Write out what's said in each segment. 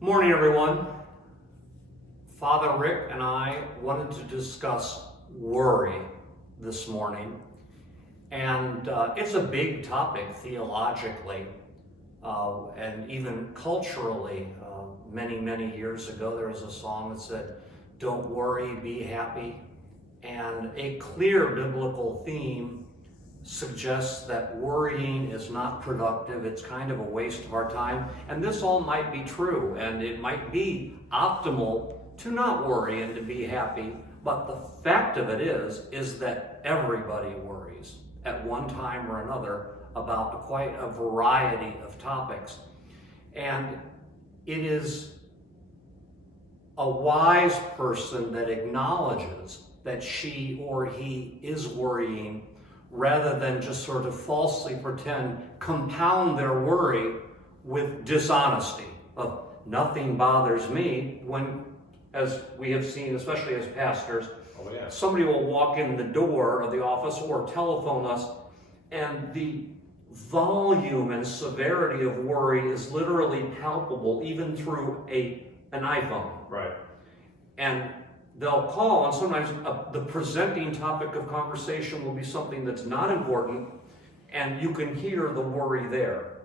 Morning, everyone. Father Rick and I wanted to discuss worry this morning, and it's a big topic theologically and even culturally. Many years ago, there was a song that said, "Don't worry, be happy," and a clear biblical theme suggests that worrying is not productive. It's kind of a waste of our time. And this all might be true, and it might be optimal to not worry and to be happy. But the fact of it is that everybody worries at one time or another about quite a variety of topics. And it is a wise person that acknowledges that she or he is worrying, rather than just sort of falsely compound their worry with dishonesty of "nothing bothers me," when, as we have seen, especially as pastors, somebody will walk in the door of the office or telephone us, and the volume and severity of worry is literally palpable, even through an iPhone. Right. And they'll call, and sometimes the presenting topic of conversation will be something that's not important, and you can hear the worry there.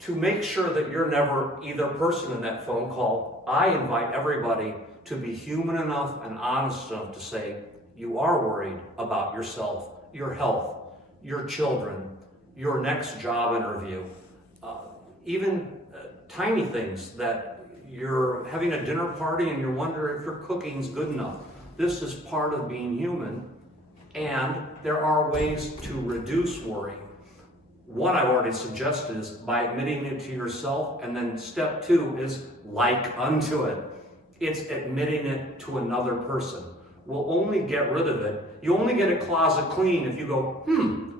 To make sure that you're never either person in that phone call, I invite everybody to be human enough and honest enough to say, you are worried about yourself, your health, your children, your next job interview, even tiny things that you're having a dinner party and you're wondering if your cooking's good enough. This is part of being human, and there are ways to reduce worry. One I've already suggested is by admitting it to yourself, and then step two is like unto it. It's admitting it to another person. We'll only get rid of it. You only get a closet clean if you go,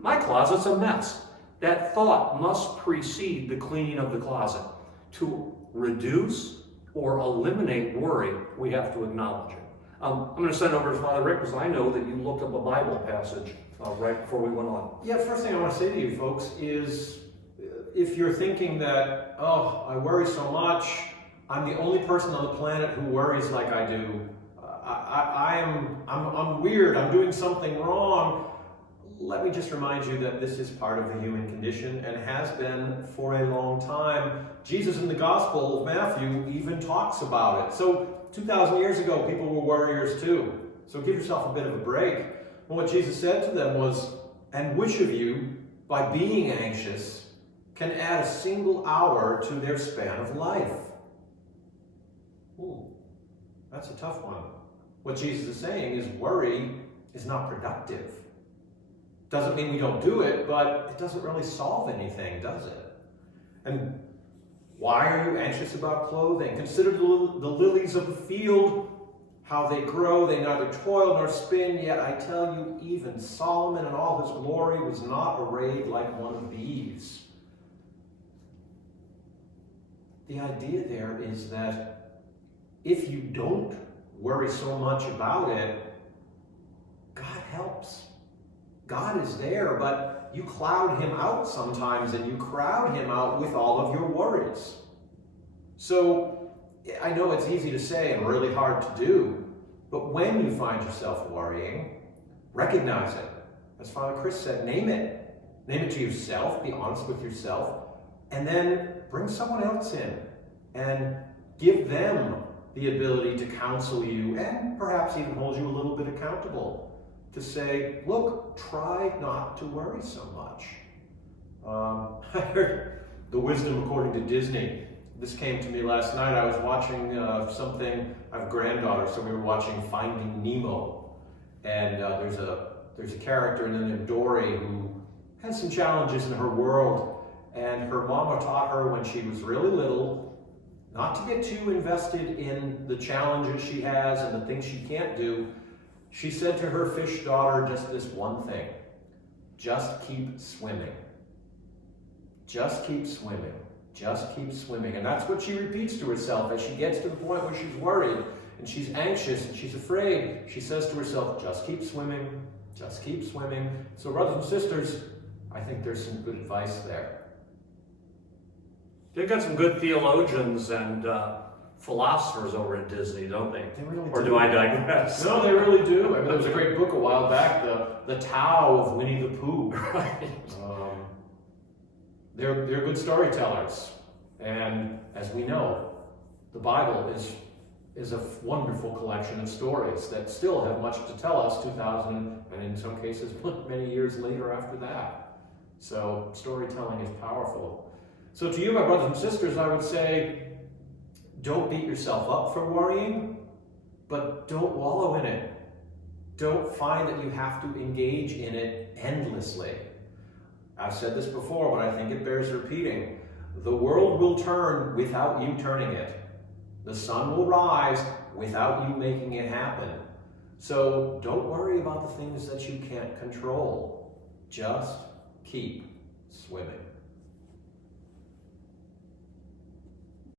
my closet's a mess. That thought must precede the cleaning of the closet. To reduce or eliminate worry, we have to acknowledge it. I'm going to send over to Father Rick, because I know that you looked up a Bible passage right before we went on. Yeah, first thing I want to say to you folks is, if you're thinking that, I worry so much, I'm the only person on the planet who worries like I do, I'm weird, I'm doing something wrong, let me just remind you that this is part of the human condition and has been for a long time. Jesus in the Gospel of Matthew even talks about it. So 2,000 years ago, people were worriers too. So give yourself a bit of a break. And what Jesus said to them was, "And which of you, by being anxious, can add a single hour to their span of life?" Ooh, that's a tough one. What Jesus is saying is worry is not productive. Doesn't mean we don't do it, but it doesn't really solve anything, does it? And why are you anxious about clothing? Consider the lilies of the field, how they grow. They neither toil nor spin, yet I tell you, even Solomon in all his glory was not arrayed like one of these. The idea there is that if you don't worry so much about it, God helps. God is there, but you cloud him out sometimes, and you crowd him out with all of your worries. So I know it's easy to say and really hard to do, but when you find yourself worrying, recognize it. As Father Chris said, name it. Name it to yourself, be honest with yourself, and then bring someone else in and give them the ability to counsel you and perhaps even hold you a little bit accountable. To say, look, try not to worry so much. I heard the wisdom according to Disney. This came to me last night. I was watching something. I have a granddaughter, so we were watching Finding Nemo. And there's a character named Dory who has some challenges in her world. And her mama taught her when she was really little not to get too invested in the challenges she has and the things she can't do. She said to her fish daughter just this one thing: just keep swimming. Just keep swimming. Just keep swimming. And that's what she repeats to herself as she gets to the point where she's worried and she's anxious and she's afraid. She says to herself, just keep swimming. Just keep swimming. So brothers and sisters, I think there's some good advice there. They've got some good theologians and philosophers over at Disney, don't they? They really Or do. do I digress? No, they really do. I mean, there was a great book a while back, the Tao of Winnie the Pooh. Right. They're good storytellers, and as we know, the Bible is a wonderful collection of stories that still have much to tell us 2,000 and in some cases many years later after that. So storytelling is powerful. So to you, my brothers and sisters, I would say, don't beat yourself up for worrying, but don't wallow in it. Don't find that you have to engage in it endlessly. I've said this before, but I think it bears repeating. The world will turn without you turning it. The sun will rise without you making it happen. So don't worry about the things that you can't control. Just keep swimming.